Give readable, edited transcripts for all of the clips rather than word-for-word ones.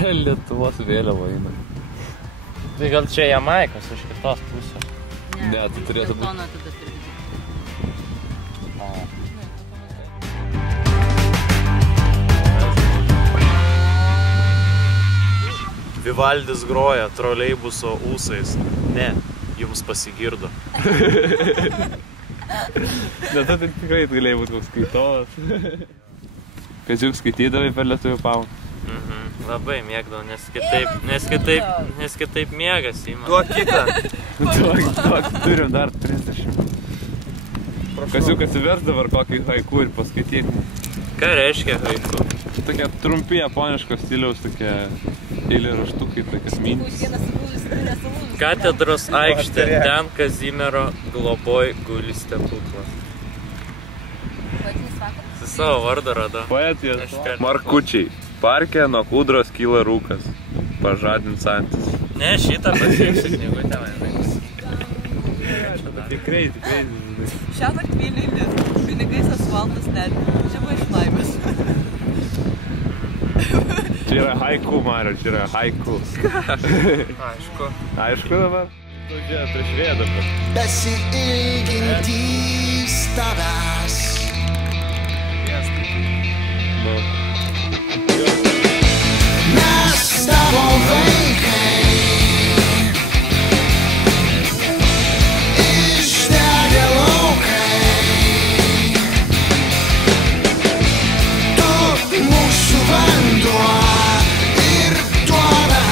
Lietuvos vėliava eina. Tai gal čia Jamaikas iš kitos pusės? Ne, tai turėtų būti. Vivaldis groja troleibuso ūsais. Ne, jums pasigirdo. Bet tai tikrai galėjai būti koks skaitovas. Kaziuk skaitydavai per lietuvių pamoką? Labai mėgdavau, nes kitaip miegas įman. Duok kitą. Duok, turim dar 30. Kaziuk atsivers dabar kokį haiku ir paskaityti. Ką reiškia haiku? Tokia trumpi japoniško stiliaus, tokie eilėraštukai, tokias mintys. Katedros aikštė, ten Kazimiero globoj guli stebuklas. Su savo vardą radau. Poetijos. Markučiai. Parke nuo kūdros kyla rūkas. Pažadins antis. Ne, šitą pasiimsiu knygutę, man. Tikrai. Šiąnakt Vilniuje pinigais asfaltas net. Čia buvo iš laimės. Čia yra haiku, Mario, čia yra haiku. Aišku. Aišku dabar? Tu čia prieš vėdą. Besiilgintys tavęs. Mes tavo vaikai išdegę laukai. Tu mūsų vanduo ir duona,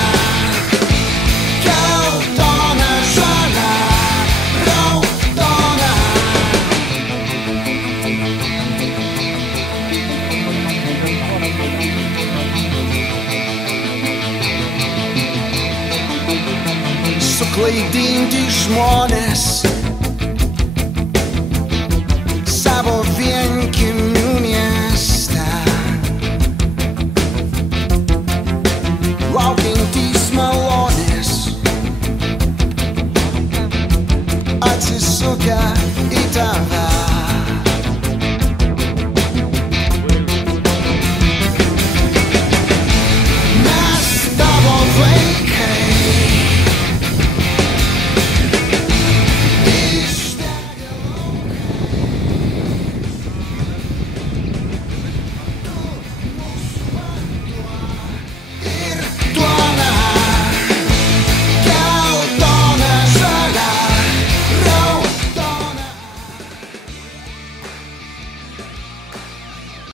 geltona, žalia, raudona. Suklaidinti žmonės